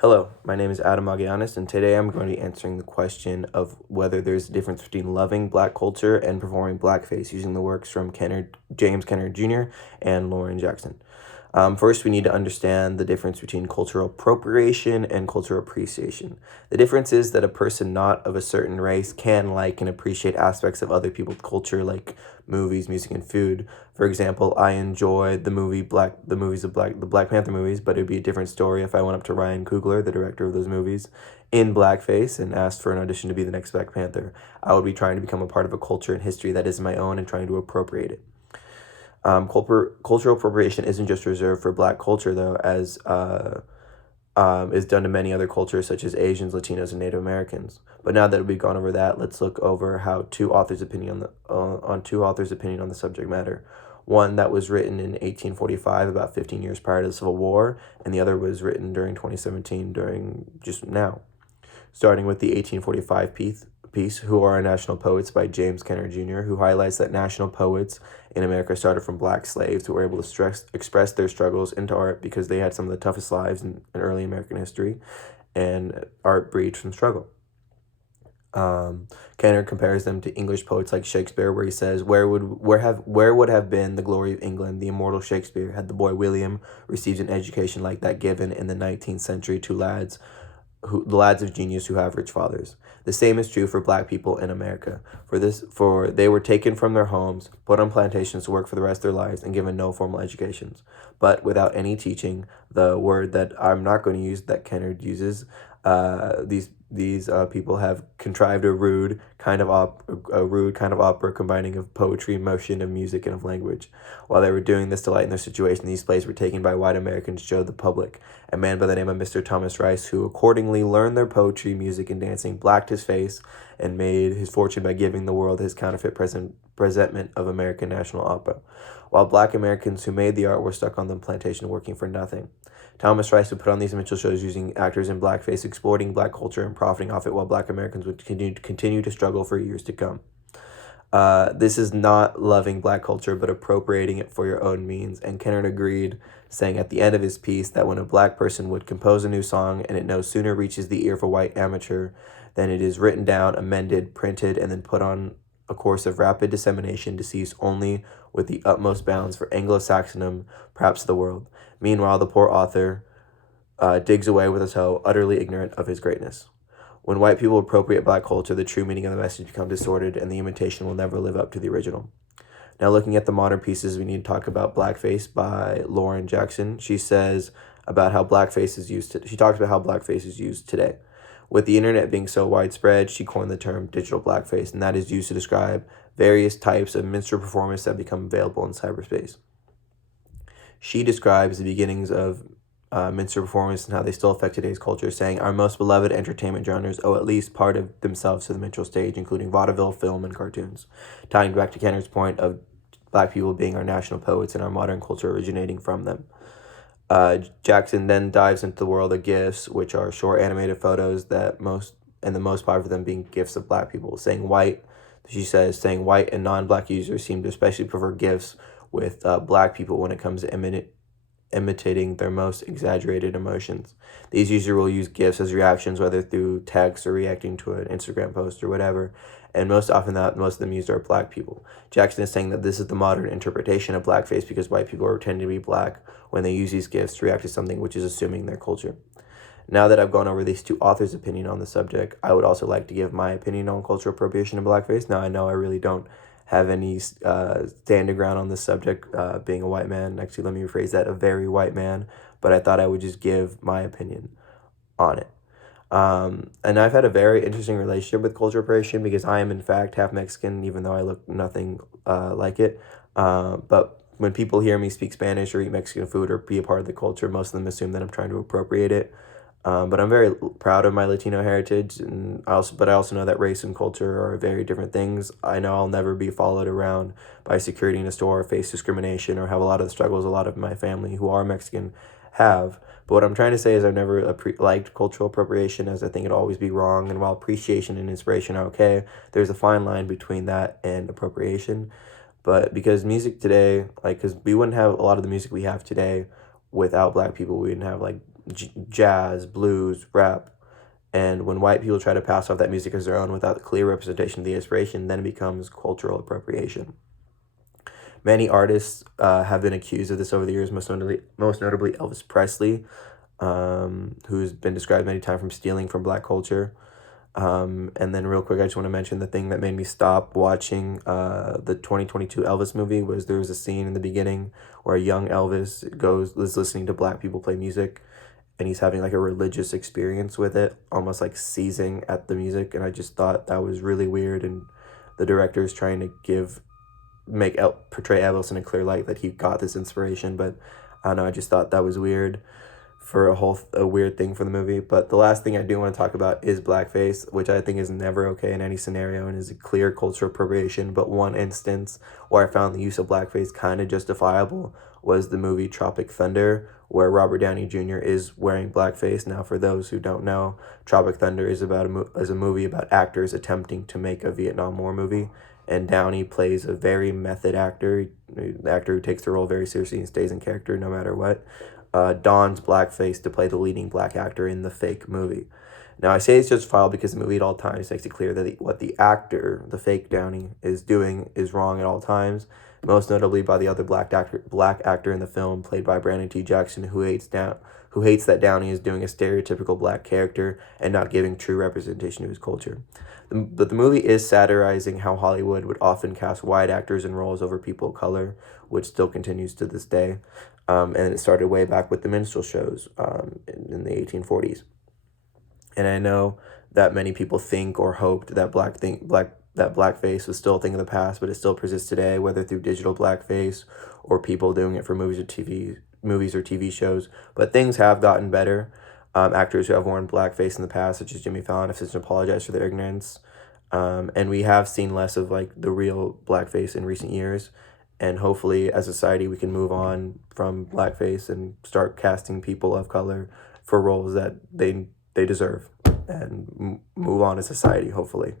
Hello, my name is Adam Magianis, and today I'm going to be answering the question of whether there's a difference between loving black culture and performing blackface using the works from James Kennard Jr. and Lauren Jackson. First, we need to understand the difference between cultural appropriation and cultural appreciation. The difference is that a person not of a certain race can like and appreciate aspects of other people's culture, like movies, music, and food. For example, I enjoy the Black Panther movies, but it'd be a different story if I went up to Ryan Coogler, the director of those movies, in blackface and asked for an audition to be the next Black Panther. I would be trying to become a part of a culture and history that is my own and trying to appropriate it. Cultural appropriation isn't just reserved for black culture, though, as is done to many other cultures such as Asians, Latinos, and Native Americans. But now that we've gone over that, let's look over how two authors' opinion on the subject matter. One that was written in 1845, about 15 years prior to the Civil War, and the other was written during 2017, during just now. Starting with the 1845 piece, Who Are Our National Poets by James Kennard Jr., who highlights that national poets in America started from black slaves who were able to express their struggles into art because they had some of the toughest lives in early American history, and art breeds from struggle. Kennard compares them to English poets like Shakespeare, where he says, where would have been the glory of England, the immortal Shakespeare, had the boy William received an education like that given in the 19th century to the lads of genius who have rich fathers. The same is true for black people in America. For they were taken from their homes, put on plantations to work for the rest of their lives, and given no formal educations. But without any teaching, the word that I'm not going to use that Kennard uses, these people have contrived a rude kind of opera combining of poetry, motion, of music, and of language. While they were doing this to lighten their situation, these plays were taken by white Americans to show the public. A man by the name of Mr. Thomas Rice, who accordingly learned their poetry, music, and dancing, blacked his face, and made his fortune by giving the world his counterfeit presentment of American national opera, while black Americans who made the art were stuck on the plantation working for nothing. Thomas Rice would put on these minstrel shows using actors in blackface, exploiting black culture and profiting off it, while black Americans would continue to struggle for years to come. This is not loving black culture, but appropriating it for your own means. And Kennard agreed, saying at the end of his piece that when a black person would compose a new song and it no sooner reaches the ear of a white amateur than it is written down, amended, printed, and then put on a course of rapid dissemination to cease only with the utmost bounds for Anglo-Saxondom, perhaps the world. Meanwhile, the poor author digs away with his hoe, utterly ignorant of his greatness. When white people appropriate black culture, the true meaning of the message becomes distorted, and the imitation will never live up to the original. Now, looking at the modern pieces, we need to talk about Blackface by Lauren Jackson. She says about how blackface is used. She talks about how blackface is used today. With the internet being so widespread, she coined the term digital blackface, and that is used to describe various types of minstrel performance that become available in cyberspace. She describes the beginnings of minstrel performance and how they still affect today's culture, saying our most beloved entertainment genres owe at least part of themselves to the minstrel stage, including vaudeville, film, and cartoons. Tying back to Kennard's point of black people being our national poets and our modern culture originating from them. Jackson then dives into the world of GIFs, which are short animated photos the most popular of them being GIFs of black people. Saying white and non-black users seem to especially prefer GIFs with black people when it comes to imitating their most exaggerated emotions. These users will use GIFs as reactions, whether through text or reacting to an Instagram post or whatever, and most often most of them used are black people. Jackson is saying that this is the modern interpretation of blackface because white people are pretending to be black when they use these GIFs to react to something which is assuming their culture. Now that I've gone over these two authors' opinion on the subject, I would also like to give my opinion on cultural appropriation of blackface. Now, I know I really don't have any standing ground on this subject, being a white man. Actually, let me rephrase that, a very white man. But I thought I would just give my opinion on it. And I've had a very interesting relationship with cultural appropriation because I am, in fact, half Mexican, even though I look nothing like it. But when people hear me speak Spanish or eat Mexican food or be a part of the culture, most of them assume that I'm trying to appropriate it. But I'm very proud of my Latino heritage, and I also know that race and culture are very different things. I know I'll never be followed around by security in a store or face discrimination or have a lot of the struggles a lot of my family who are Mexican have. But what I'm trying to say is I've never liked cultural appropriation, as I think it'll always be wrong. And while appreciation and inspiration are okay, there's a fine line between that and appropriation. But because music today, because we wouldn't have a lot of the music we have today without black people. We wouldn't have jazz, blues, rap. And when white people try to pass off that music as their own without clear representation of the inspiration, then it becomes cultural appropriation. Many artists have been accused of this over the years, most notably Elvis Presley, who's been described many times from stealing from black culture. And then real quick, I just want to mention the thing that made me stop watching the 2022 Elvis movie was there was a scene in the beginning where a young Elvis is listening to black people play music, and he's having like a religious experience with it, almost like seizing at the music. And I just thought that was really weird, and the director is trying to portray Elvis in a clear light that he got this inspiration, but I don't know, I just thought that was weird for a weird thing for the movie. But the last thing I do want to talk about is blackface, which I think is never okay in any scenario and is a clear cultural appropriation. But one instance where I found the use of blackface kind of justifiable was the movie Tropic Thunder, where Robert Downey Jr. is wearing blackface. Now, for those who don't know, Tropic Thunder is about a movie about actors attempting to make a Vietnam War movie, and Downey plays a very method actor, the actor who takes the role very seriously and stays in character no matter what. Dons blackface to play the leading black actor in the fake movie. Now, I say it's justifiable because the movie at all times makes it clear that what the actor, the fake Downey, is doing is wrong at all times, most notably by the other black actor in the film, played by Brandon T. Jackson, who hates that Downey is doing a stereotypical black character and not giving true representation to his culture. But the movie is satirizing how Hollywood would often cast white actors in roles over people of color, which still continues to this day. And it started way back with the minstrel shows in the 1840s. And I know that many people think or hoped that blackface was still a thing of the past, but it still persists today, whether through digital blackface or people doing it for movies or TV shows. But things have gotten better. Actors who have worn blackface in the past, such as Jimmy Fallon, have since apologized for their ignorance. And we have seen less of like the real blackface in recent years. And hopefully, as a society, we can move on from blackface and start casting people of color for roles that they deserve, and move on as society, hopefully.